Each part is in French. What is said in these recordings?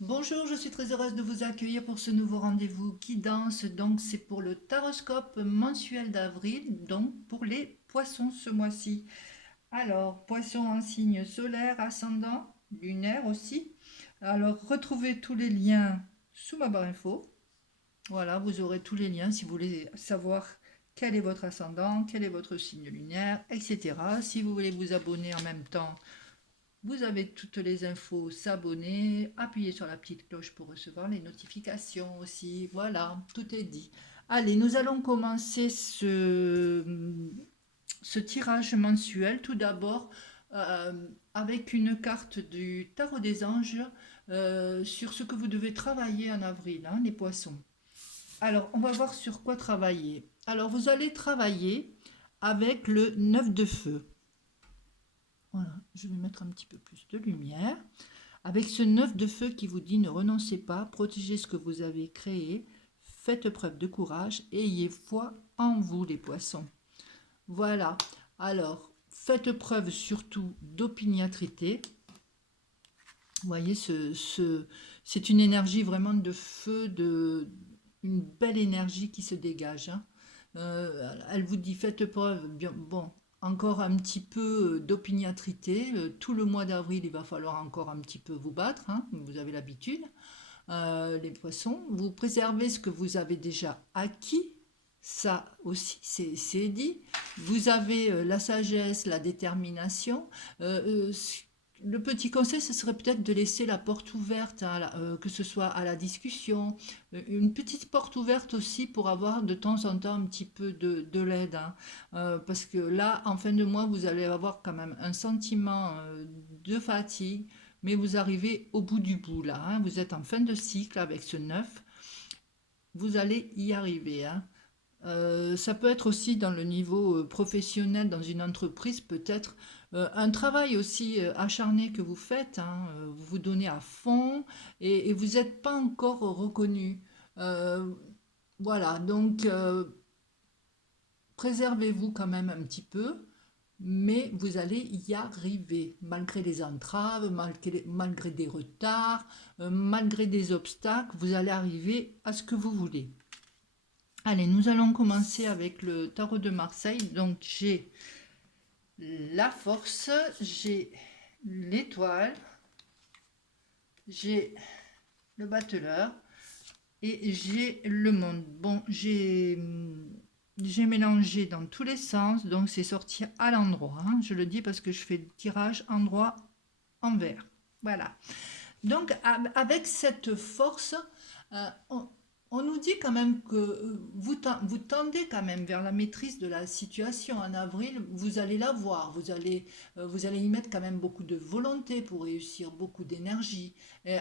Bonjour, je suis très heureuse de vous accueillir pour ce nouveau rendez-vous qui danse. Donc, c'est pour le taroscope mensuel d'avril, donc pour les poissons ce mois-ci. Alors, poissons en signe solaire, ascendant, lunaire aussi. Alors, retrouvez tous les liens sous ma barre info. Voilà, vous aurez tous les liens si vous voulez savoir quel est votre ascendant, quel est votre signe lunaire, etc. Si vous voulez vous abonner en même temps, vous avez toutes les infos, s'abonner, appuyer sur la petite cloche pour recevoir les notifications aussi. Voilà, tout est dit. Allez, nous allons commencer ce tirage mensuel. Tout d'abord, euh, avec une carte du tarot des anges sur ce que vous devez travailler en avril, hein, les poissons. Alors, on va voir sur quoi travailler. Alors, vous allez travailler avec le 9 de feu. Voilà, je vais mettre un petit peu plus de lumière. Avec ce 9 de feu qui vous dit ne renoncez pas, protégez ce que vous avez créé, faites preuve de courage et ayez foi en vous les poissons. Voilà, alors faites preuve surtout d'opiniâtreté. Vous voyez, c'est une énergie vraiment de feu, une belle énergie qui se dégage, hein. Elle vous dit faites preuve, bien, bon, encore un petit peu d'opiniâtreté. Tout le mois d'avril, il va falloir encore un petit peu vous battre, hein, vous avez l'habitude. Les poissons, vous préservez ce que vous avez déjà acquis, ça aussi c'est dit. Vous avez la sagesse, la détermination. Euh, euh, le petit conseil, ce serait peut-être de laisser la porte ouverte, hein, que ce soit à la discussion, une petite porte ouverte aussi pour avoir de temps en temps un petit peu de l'aide, hein. Parce que là, en fin de mois, vous allez avoir quand même un sentiment de fatigue, mais vous arrivez au bout du bout là, hein. Vous êtes en fin de cycle avec ce 9, vous allez y arriver, hein. Ça peut être aussi dans le niveau professionnel, dans une entreprise, peut-être un travail aussi acharné que vous faites, hein, vous vous donnez à fond et vous n'êtes pas encore reconnu. Euh, voilà, donc préservez-vous quand même un petit peu, mais vous allez y arriver, malgré les entraves, malgré des retards, malgré des obstacles, vous allez arriver à ce que vous voulez. Allez, nous allons commencer avec le tarot de Marseille. Donc j'ai la force, j'ai l'étoile, j'ai le battleur et j'ai le monde. Bon, j'ai mélangé dans tous les sens, donc c'est sorti à l'endroit, hein. Je le dis parce que je fais le tirage endroit envers. Voilà. Donc avec cette force, on nous dit quand même que vous tendez quand même vers la maîtrise de la situation. En avril, vous allez la voir, vous allez y mettre quand même beaucoup de volonté pour réussir, beaucoup d'énergie.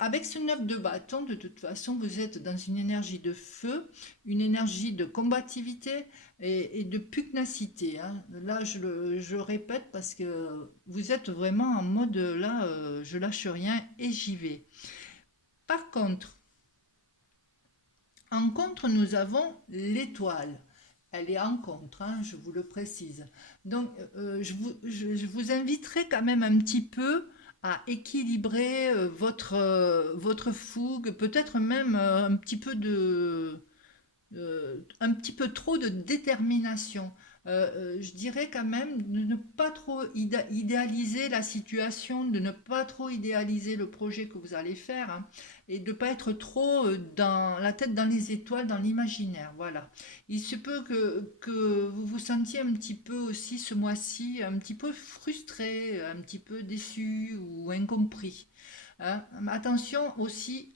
Avec ce 9 de bâton, de toute façon, vous êtes dans une énergie de feu, une énergie de combativité et de pugnacité, hein. Là, je répète parce que vous êtes vraiment en mode là, je lâche rien et j'y vais. Par contre, en contre, nous avons l'étoile. Elle est en contre, hein, je vous le précise. Donc, je vous inviterai quand même un petit peu à équilibrer votre fougue, peut-être même un petit peu trop de détermination. Je dirais quand même de ne pas trop idéaliser la situation, de ne pas trop idéaliser le projet que vous allez faire, hein, et de ne pas être trop dans la tête dans les étoiles, dans l'imaginaire. Voilà. Il se peut que vous vous sentiez un petit peu aussi ce mois-ci, un petit peu frustré, un petit peu déçu ou incompris, hein. Attention aussi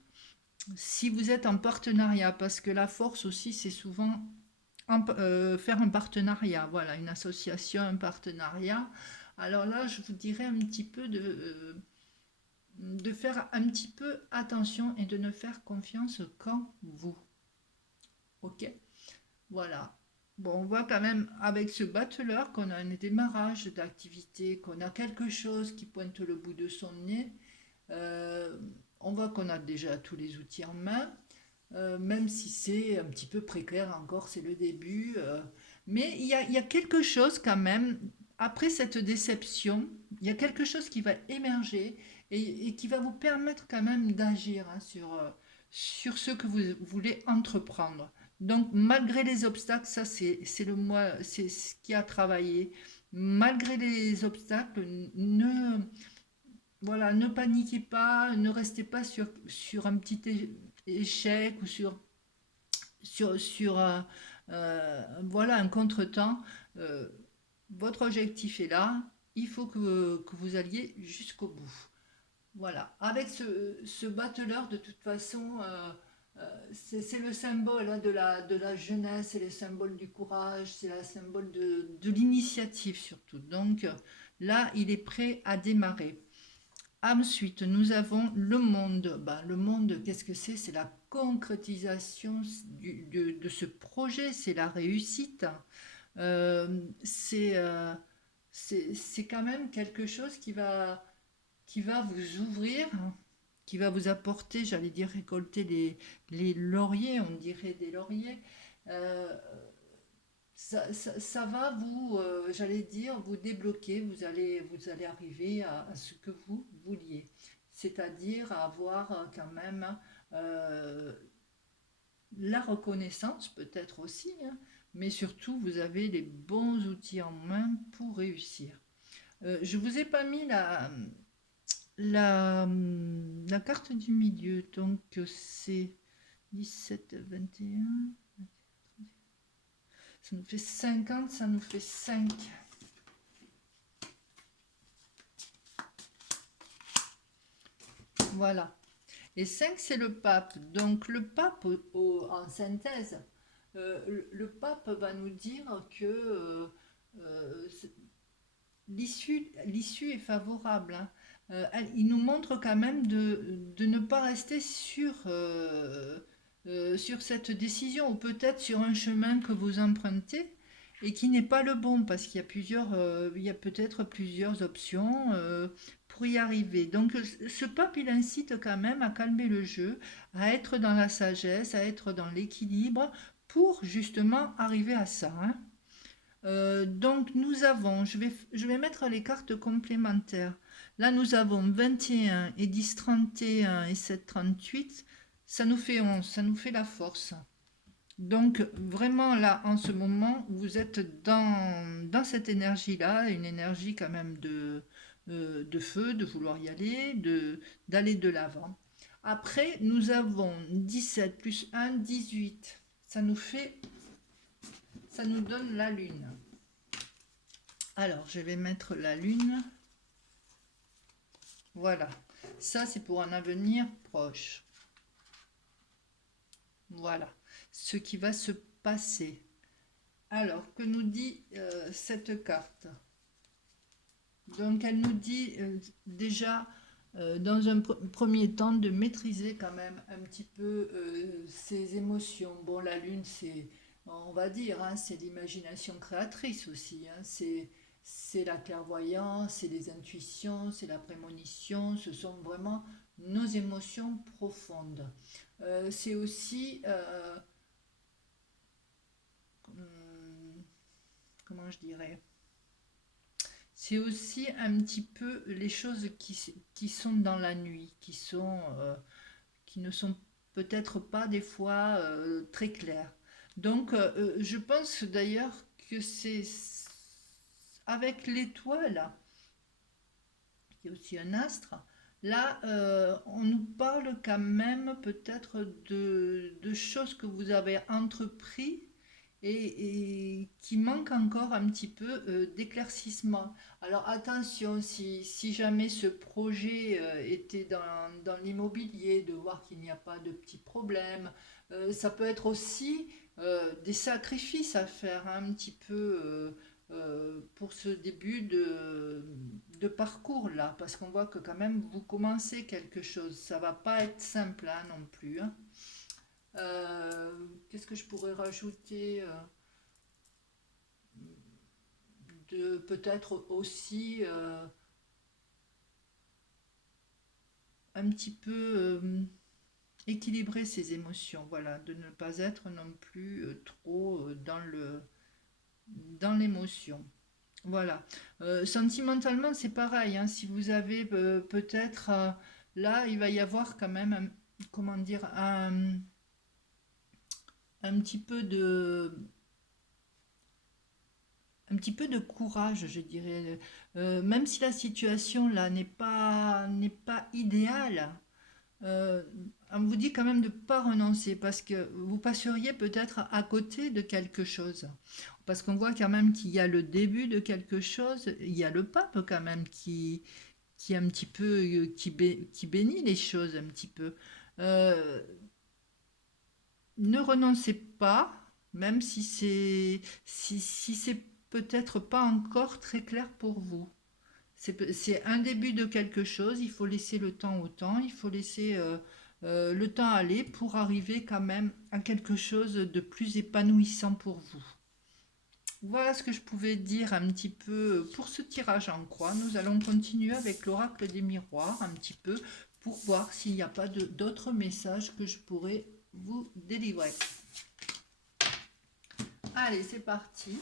si vous êtes en partenariat, parce que la force aussi, c'est souvent faire un partenariat, voilà, une association, un partenariat. Alors là, je vous dirais un petit peu de faire un petit peu attention et de ne faire confiance qu'en vous. Ok? Voilà. Bon, on voit quand même avec ce battleur qu'on a un démarrage d'activité, qu'on a quelque chose qui pointe le bout de son nez. Euh, on voit qu'on a déjà tous les outils en main. Même si c'est un petit peu précaire encore, c'est le début. Mais il y a quelque chose quand même, après cette déception, il y a quelque chose qui va émerger et qui va vous permettre quand même d'agir hein, sur ce que vous voulez entreprendre. Donc, malgré les obstacles, ça c'est le moi, c'est ce qui a travaillé. Malgré les obstacles, voilà, ne paniquez pas, ne restez pas sur un petit échec ou voilà, un contretemps. Euh, Votre objectif est là, il faut que vous alliez jusqu'au bout. Voilà, avec ce battleur, de toute façon, c'est le symbole hein, de la jeunesse, c'est le symbole du courage, c'est le symbole de l'initiative surtout. Donc là, il est prêt à démarrer. Ensuite, nous avons le monde. Ben, le monde, qu'est-ce que c'est? C'est la concrétisation de ce projet, c'est la réussite. C'est c'est quand même quelque chose qui va vous ouvrir, qui va vous apporter, j'allais dire, récolter les lauriers, on dirait des lauriers. Euh, ça va vous, j'allais dire, vous débloquer, vous allez arriver à ce que vous vouliez. C'est-à-dire à avoir quand même euh, la reconnaissance peut-être aussi, hein, mais surtout vous avez les bons outils en main pour réussir. Je vous ai pas mis la carte du milieu, donc c'est 17, 21, ça nous fait 50, ça nous fait 5. Voilà. Et 5, c'est le pape. Donc le pape, en synthèse, le pape va nous dire que euh, l'issue est favorable. Hein. Il nous montre quand même de ne pas rester sur cette décision ou peut-être sur un chemin que vous empruntez et qui n'est pas le bon parce qu'il y a il y a peut-être plusieurs options pour y arriver. Donc ce pape, il incite quand même à calmer le jeu, à être dans la sagesse, à être dans l'équilibre pour justement arriver à ça. Hein. Donc nous avons, je vais mettre les cartes complémentaires. Là nous avons 21 et 10, 31 et 7, 38. Ça nous fait 11, ça nous fait la force. Donc vraiment là en ce moment vous êtes dans cette énergie-là, une énergie quand même de feu, de vouloir y aller, d'aller de l'avant. Après nous avons 17 plus 1, 18. Ça nous donne la lune. Alors, je vais mettre la lune. Voilà. Ça, c'est pour un avenir proche. Voilà. Ce qui va se passer. Alors, que nous dit cette carte? Donc, elle nous dit déjà, dans un premier temps, de maîtriser quand même un petit peu ses émotions. Bon, la lune, c'est, on va dire, hein, c'est l'imagination créatrice aussi. Hein, c'est la clairvoyance, c'est les intuitions, c'est la prémonition. Ce sont vraiment nos émotions profondes. C'est aussi, hum, comment je dirais, c'est aussi un petit peu les choses qui sont dans la nuit, qui ne sont peut-être pas des fois très claires. Donc, je pense d'ailleurs que c'est avec l'étoile, qui est aussi un astre, là, on nous parle quand même peut-être de choses que vous avez entrepris et qui manquent encore un petit peu d'éclaircissement. Alors attention, si jamais ce projet était dans l'immobilier, de voir qu'il n'y a pas de petits problèmes, ça peut être aussi des sacrifices à faire hein, un petit peu pour ce début de parcours là, parce qu'on voit que quand même vous commencez quelque chose. Ça va pas être simple hein, non plus. Hein. Qu'est-ce que je pourrais rajouter de peut-être aussi un petit peu équilibrer ses émotions, voilà, de ne pas être non plus trop dans l'émotion. Voilà. Sentimentalement, c'est pareil, hein. Si vous avez peut-être là, il va y avoir quand même, comment dire, un petit peu de, un petit peu de courage, je dirais. Même si la situation là n'est pas idéale, euh, on vous dit quand même de ne pas renoncer parce que vous passeriez peut-être à côté de quelque chose. Parce qu'on voit quand même qu'il y a le début de quelque chose, il y a le pape quand même qui un petit peu, qui bénit les choses un petit peu. Euh, Ne renoncez pas, même si c'est peut-être pas encore très clair pour vous. C'est un début de quelque chose, il faut laisser le temps au temps, il faut laisser le temps aller pour arriver quand même à quelque chose de plus épanouissant pour vous. Voilà ce que je pouvais dire un petit peu pour ce tirage en croix. Nous allons continuer avec l'oracle des miroirs un petit peu pour voir s'il n'y a pas d'autres messages que je pourrais vous délivrer. Allez, c'est parti.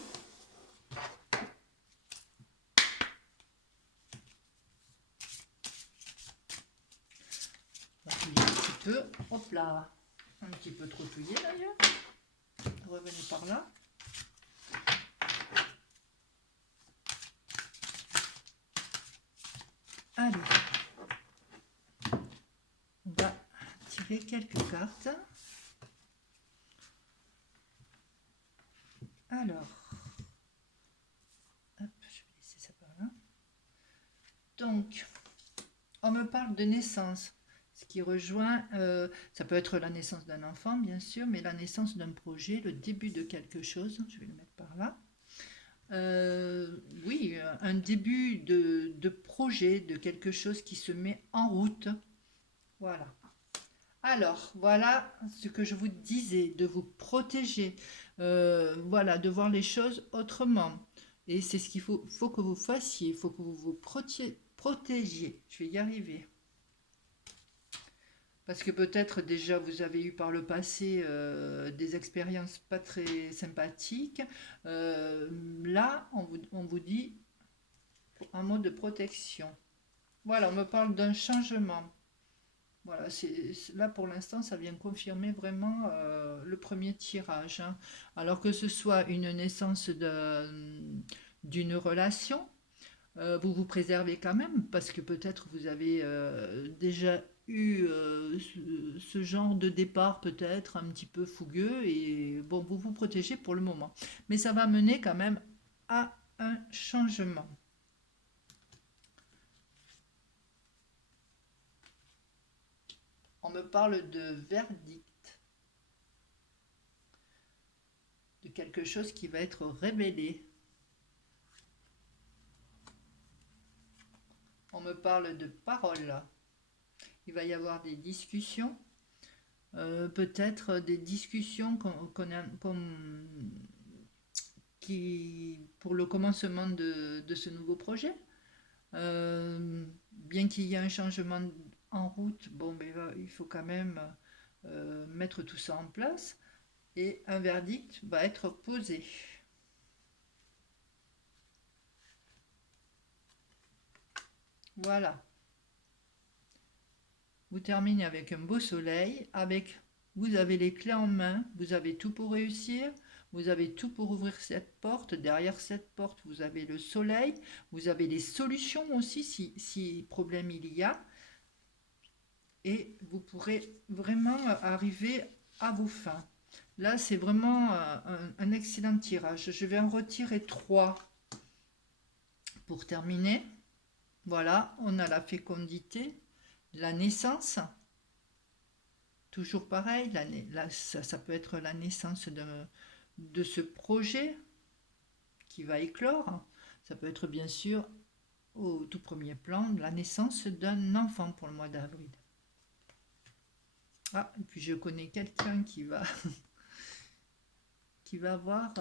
On va touiller un petit peu. Hop là. Un petit peu trop touillé d'ailleurs. Revenez par là. Allez. On va tirer quelques cartes. Alors. Hop, je vais laisser ça par là. Donc, on me parle de naissance. Ce qui rejoint, ça peut être la naissance d'un enfant, bien sûr, mais la naissance d'un projet, le début de quelque chose. Je vais le mettre par là. Oui, un début de projet, de quelque chose qui se met en route. Voilà. Alors, voilà ce que je vous disais, de vous protéger, voilà, de voir les choses autrement. Et c'est ce qu'il faut que vous fassiez, il faut que vous vous protégiez. Je vais y arriver. Parce que peut-être déjà vous avez eu par le passé des expériences pas très sympathiques. Là, on vous dit un mot de protection. Voilà, on me parle d'un changement. Voilà, là pour l'instant, ça vient confirmer vraiment le premier tirage, hein. Alors que ce soit une naissance d'une relation, vous vous préservez quand même parce que peut-être vous avez déjà eu ce genre de départ peut-être un petit peu fougueux et bon, vous vous protégez pour le moment. Mais ça va mener quand même à un changement. On me parle de verdict, de quelque chose qui va être révélé. On me parle de parole. Il va y avoir des discussions, peut-être des discussions pour le commencement de ce nouveau projet. Bien qu'il y ait un changement en route, bon, mais il faut quand même mettre tout ça en place et un verdict va être posé. Voilà. Vous terminez avec un beau soleil, vous avez les clés en main, vous avez tout pour réussir, vous avez tout pour ouvrir cette porte. Derrière cette porte, vous avez le soleil, vous avez les solutions aussi si problème il y a, et vous pourrez vraiment arriver à vos fins. Là, c'est vraiment un excellent tirage. Je vais en retirer 3 pour terminer. Voilà, on a la fécondité, la naissance. Toujours pareil, ça peut être la naissance de ce projet qui va éclore. Ça peut être bien sûr, au tout premier plan, la naissance d'un enfant pour le mois d'avril. Ah, et puis je connais quelqu'un qui va avoir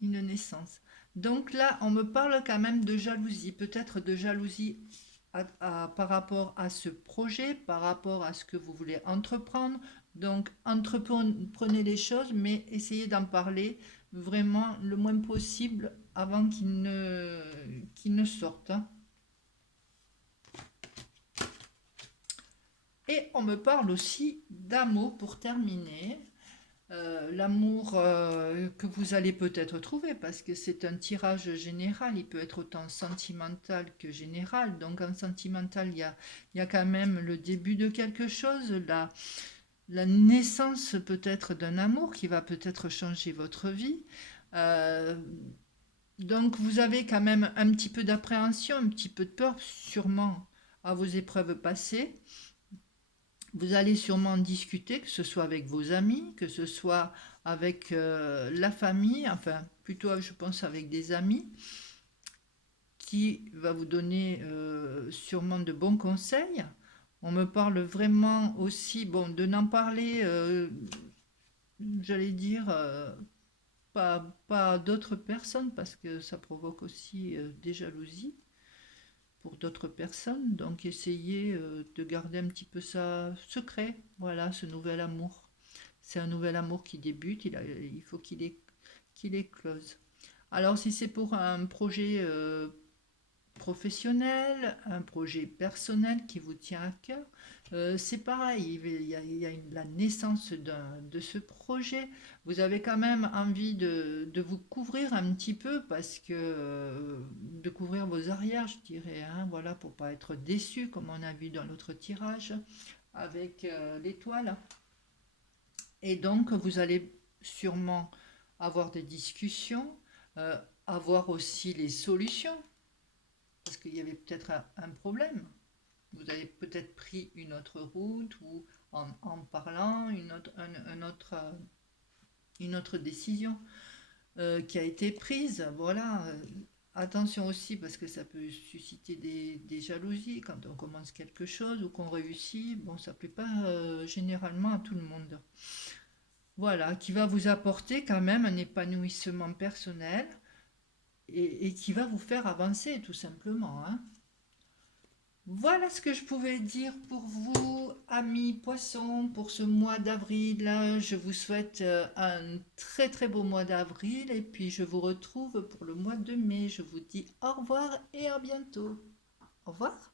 une naissance. Donc là, on me parle quand même de jalousie, peut-être de jalousie par rapport à ce projet, par rapport à ce que vous voulez entreprendre. Donc, entreprenez les choses, mais essayez d'en parler vraiment le moins possible avant qu'il ne sorte, hein. Et on me parle aussi d'amour pour terminer. L'amour que vous allez peut-être trouver, parce que c'est un tirage général, il peut être autant sentimental que général. Donc en sentimental, il y a quand même le début de quelque chose, la naissance peut-être d'un amour qui va peut-être changer votre vie. Euh, donc vous avez quand même un petit peu d'appréhension, un petit peu de peur, sûrement à vos épreuves passées. Vous allez sûrement discuter, que ce soit avec vos amis, que ce soit avec la famille, enfin plutôt je pense avec des amis, qui va vous donner sûrement de bons conseils. On me parle vraiment aussi, bon, de n'en parler, j'allais dire, pas à d'autres personnes, parce que ça provoque aussi des jalousies pour d'autres personnes. Donc essayez de garder un petit peu ça secret. Voilà, ce nouvel amour. C'est un nouvel amour qui débute, il faut qu'il éclose. Alors si c'est pour un projet professionnel, un projet personnel qui vous tient à cœur, c'est pareil, il y a la naissance de ce projet. Vous avez quand même envie de vous couvrir un petit peu parce que de couvrir vos arrières, je dirais, hein, voilà, pour pas être déçu comme on a vu dans l'autre tirage avec l'étoile. Et donc vous allez sûrement avoir des discussions, euh, avoir aussi les solutions parce qu'il y avait peut-être un problème. Vous avez peut-être pris une autre route ou en parlant une autre décision qui a été prise. Voilà. Attention aussi parce que ça peut susciter des jalousies quand on commence quelque chose ou qu'on réussit. Bon, ça ne plaît pas généralement à tout le monde. Voilà, qui va vous apporter quand même un épanouissement personnel et qui va vous faire avancer tout simplement, hein. Voilà ce que je pouvais dire pour vous, amis poissons, pour ce mois d'avril. Je vous souhaite un très très beau mois d'avril et puis je vous retrouve pour le mois de mai. Je vous dis au revoir et à bientôt. Au revoir.